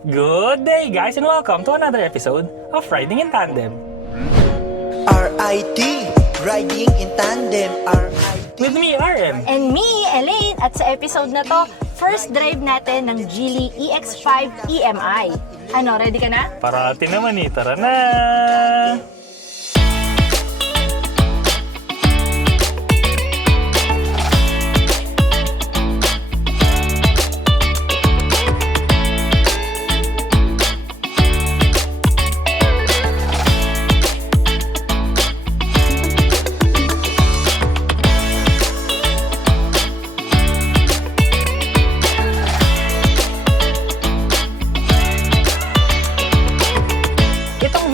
Good day, guys, and welcome to another episode of Riding in Tandem. RIT, Riding in Tandem, RIT. With me, RM. And me, Elaine. At sa episode na to, first drive natin ng Geely EX5 EMI. Ano, ready ka na? Parati naman eh, tara na!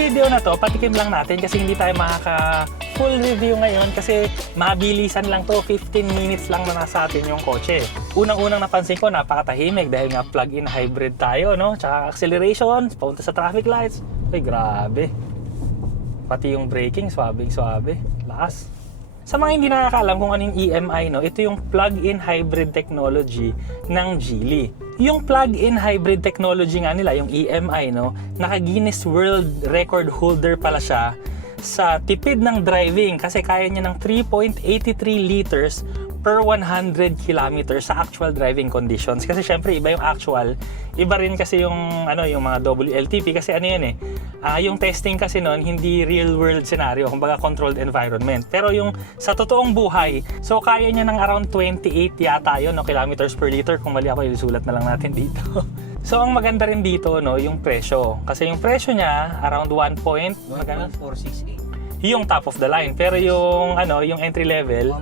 Video na to, patikim lang natin kasi hindi tayo makaka full review ngayon kasi mabilisan lang to, 15 minutes lang na nasa atin yung kotse. Unang-unang napansin ko, napakatahimik dahil nga plug-in hybrid tayo, no? Tsaka acceleration, papunta sa traffic lights. Ay, grabe. Pati yung braking, swabing-swabe. Lakas. Sa mga hindi nakakaalam kung anong EMI, no, ito yung plug-in hybrid technology ng Geely. Yung plug-in hybrid technology nga nila, yung EMI, no, naka-Guinness World Record holder pala siya sa tipid ng driving kasi kaya niya ng 3.83 liters per 100 kilometers sa actual driving conditions. Kasi syempre iba yung actual, iba rin kasi yung yung mga WLTP kasi yan yung testing kasi noon hindi real world scenario, kumbaga controlled environment. Pero yung sa totoong buhay, so kaya niya ng around 28 yata yun, no, kilometers per liter. Kung mali ako, isulat na lang natin dito. So ang maganda rin dito, no, yung presyo. Kasi yung presyo niya around 1.468. Yung top of the line. Pero yung yung entry level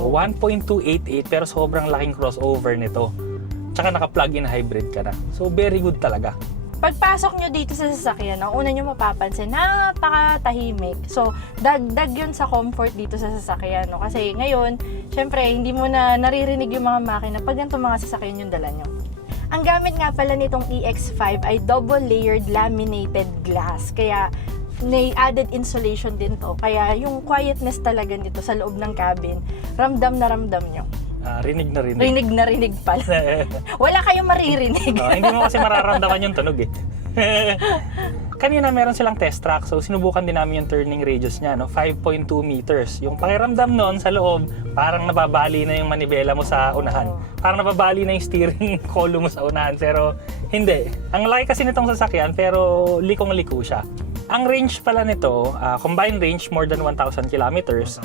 1.288 pero sobrang laking crossover nito. Tsaka naka-plug-in hybrid ka na. So very good talaga. Pagpasok nyo dito sa sasakyan, ang una nyo mapapansin, napakatahimik. So, dagdag yun sa comfort dito sa sasakyan. No? Kasi ngayon, syempre, hindi mo na naririnig yung mga makina pag ganito mga sasakyan yung dala nyo. Ang gamit nga pala nitong EX5 ay double-layered laminated glass. Kaya, may added insulation din to. Kaya yung quietness talaga nito sa loob ng cabin, ramdam na ramdam nyo. Rinig na rinig. Rinig na rinig pala. Wala kayong maririnig. Hindi mo kasi mararamdaman yung tunog eh. Kanina meron silang test track, so sinubukan din namin yung turning radius niya, no? 5.2 meters. Yung pakiramdam nun sa loob, parang nababali na yung manibela mo sa unahan. Parang nababali na yung steering column mo sa unahan, pero hindi. Ang laki kasi nitong sasakyan, pero likong-liko siya. Ang range pala nito, combined range more than 1,000 kilometers.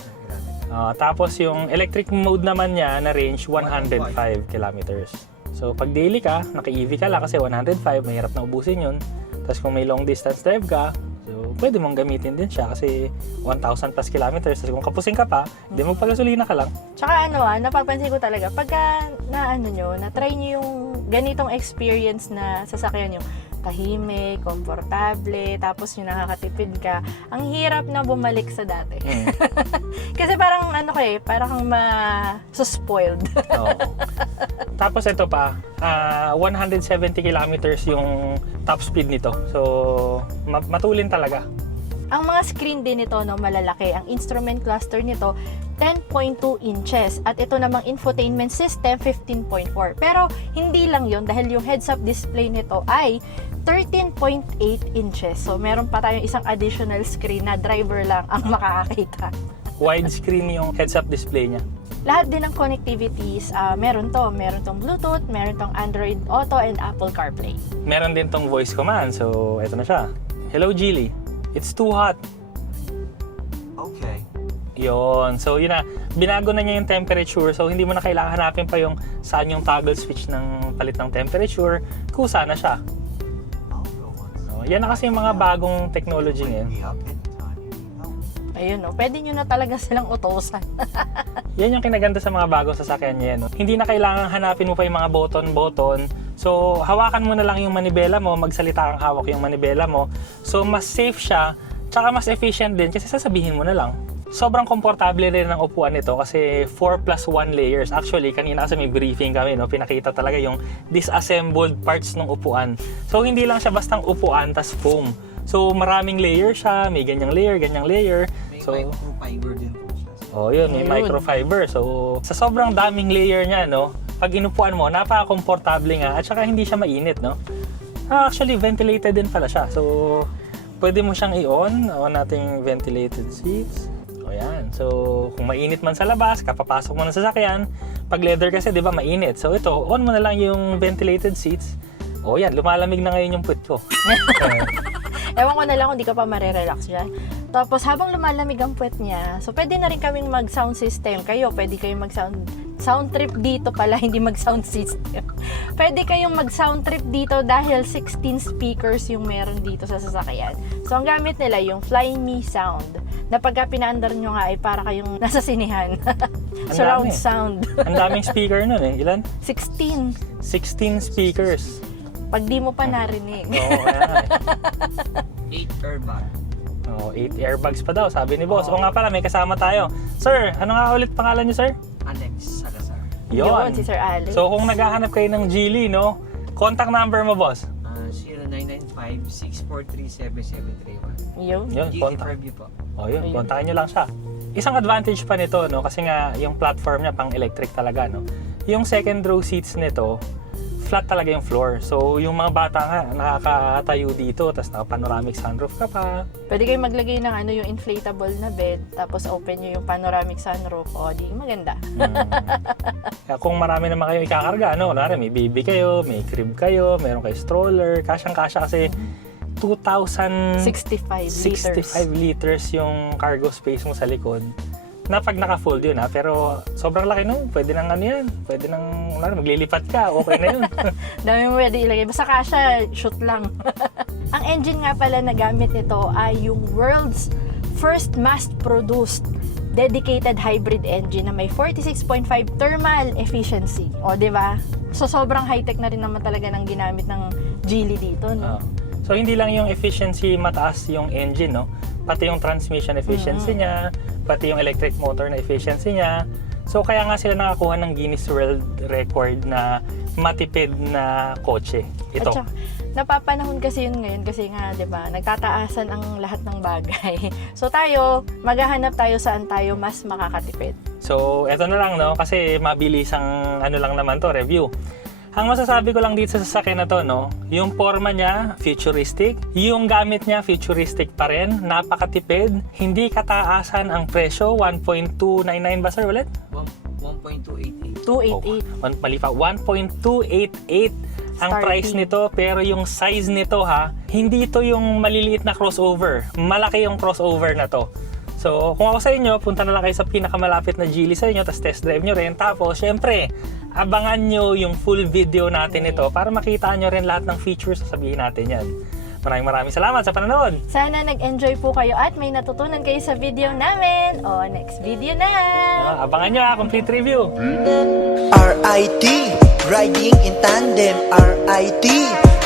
Tapos yung electric mode naman niya na range 105 kilometers. So pag daily ka, naka-EV ka lang kasi 105, mahirap na ubusin yun. Tapos kung may long distance drive ka, so pwede mong gamitin din siya kasi 1,000 plus kilometers. Tapos kung kapusing ka pa, hindi magpagasolina ka lang. Tsaka napapansin ko talaga, pagka na-try nyo yung ganitong experience na sasakyan yung tahimik, komportable, tapos yung nakakatipid ka, ang hirap na bumalik sa dati. Kasi parang parang kang ma-spoiled. Tapos ito pa, 170 kilometers yung top speed nito. So, matulin talaga. Ang mga screen din nito, malalaki. Ang instrument cluster nito, 10.2 inches. At ito namang infotainment system, 15.4. Pero, hindi lang yon dahil yung heads-up display nito ay 13.8 inches. So, meron pa tayong isang additional screen na driver lang ang makakakita. Widescreen yung heads-up display niya. Lahat din ng connectivities, meron tong Bluetooth, meron tong Android Auto and Apple CarPlay. Meron din tong voice command. So, ito na siya. Hello, Geely. It's too hot. Okay. Yun. So, yun na. Binago na niya yung temperature. So, hindi mo na kailangan hanapin pa yung saan yung toggle switch ng palit ng temperature. Kusa na siya. So, yan na kasi yung mga bagong technology ngayon. Ayun, pwede nyo na talaga silang utosan. Yan yung kinaganda sa mga bagong sasakyan niya. No? Hindi na kailangan hanapin mo pa yung mga button-button. So, hawakan mo na lang yung manibela mo, magsalita kang hawak yung manibela mo. So, mas safe siya, tsaka mas efficient din kasi sasabihin mo na lang. Sobrang komportable rin ng upuan nito kasi 4+1 layers. Actually, kanina kasi may briefing kami, no? Pinakita talaga yung disassembled parts ng upuan. So, hindi lang siya bastang upuan tas foam. So, maraming layer siya, may ganyang layer. So, microfiber din po siya. Yun, may microfiber. So, sa sobrang daming layer niya, no, pag inupuan mo, napaka-komportable nga at saka hindi siya mainit, no? Actually, ventilated din pala siya. So, pwede mo siyang i-on nating ventilated seats. O yan. So, kung mainit man sa labas, kapapasok mo ng sasakyan, pag leather kasi, di ba, mainit. So, ito, on mo na lang yung ventilated seats. O yan, lumalamig na ngayon yung puwet ko. Ewan ko na lang kung di ka pa marerelax dyan. Tapos habang lumalamig ang puwet niya, so pwede na rin kaming mag-sound system. Kayo, pwede kayong mag-sound trip dito pala, hindi mag-sound system. Pwede kayong mag-sound trip dito dahil 16 speakers yung meron dito sa sasakyan. So ang gamit nila yung Fly Me Sound, na pagka pinaandar nyo nga ay para kayong nasa sinihan. Surround dami. sound. Ang daming speaker nun eh. Ilan? 16. 16 speakers. Pag di mo pa narinig. Oo, kaya 8 airbag. 8 airbags pa daw, sabi ni boss. O nga pala, may kasama tayo. Sir, ano nga ulit pangalan niyo, sir? Alex Salazar. Yun, si Sir Alex. So, kung naghahanap kayo ng Geely, no? Contact number mo, boss. 0995-643-7731. Yun. Yun, GT contact. Fairview po. O yun, Ayun. kontakin nyo lang siya. Isang advantage pa nito, no? Kasi nga, yung platform niya, pang electric talaga, no? Yung second row seats nito, flat talaga yung floor. So, yung mga bata nga, nakakatayo dito, tapos naka-panoramic sunroof ka pa. Pwede kayong maglagay ng yung inflatable na bed, tapos open nyo yung panoramic sunroof. O, di maganda. Kaya kung marami naman kayo ikakarga, no? Kunwari, may baby kayo, may crib kayo, meron kayo stroller, kasyang-kasya kasi 65 65 liters yung cargo space mo sa likod. Na pag naka-fold yun, ha? Pero sobrang laki nun. Pwede nang ano yan. Pwede nang maglilipat ka. Okay na yun. Dami mo pwede ilagay. Basta kasha, shoot lang. Ang engine nga pala na gamit nito ay yung world's first mass-produced dedicated hybrid engine na may 46.5 thermal efficiency. O, di ba? So, sobrang high-tech na rin naman talaga ng ginamit ng Geely dito, no? So, hindi lang yung efficiency mataas yung engine, no? Pati yung transmission efficiency niya, pati yung electric motor na efficiency niya. So, kaya nga sila nakakuha ng Guinness World Record na matipid na kotse. Ito. At saka, napapanahon kasi yun ngayon kasi nga, di ba, nagtataasan ang lahat ng bagay. So tayo, maghahanap tayo saan tayo mas makakatipid. So, eto na lang, no? Kasi mabilis ang ano lang naman to, review. Ang masasabi ko lang dito sa sasakyan na to, no? Yung forma niya, futuristic. Yung gamit niya, futuristic pa rin. Napakatipid. Hindi kataasan ang presyo. 1.299 ba, sir, ulit? 1.288. 288. Mali pa, 1.288 ang Starting. price nito, pero yung size nito ha, hindi ito yung maliliit na crossover. Malaki yung crossover na to. So, kung ako sa inyo, punta na lang kayo sa pinakamalapit na Geely sa inyo, tapos test drive nyo rin. Tapos, syempre, abangan nyo yung full video natin ito para makita nyo rin lahat ng features, sasabihin natin yan. Maraming salamat sa panonood. Sana nag-enjoy po kayo at may natutunan kayo sa video namin. O, next video na! Abangan nyo ha, complete review. RIT, riding in tandem. RIT,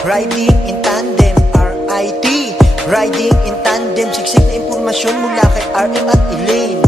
riding in tandem. RIT, riding in tandem. Siksik na impormasyon mula kay RM at Elaine.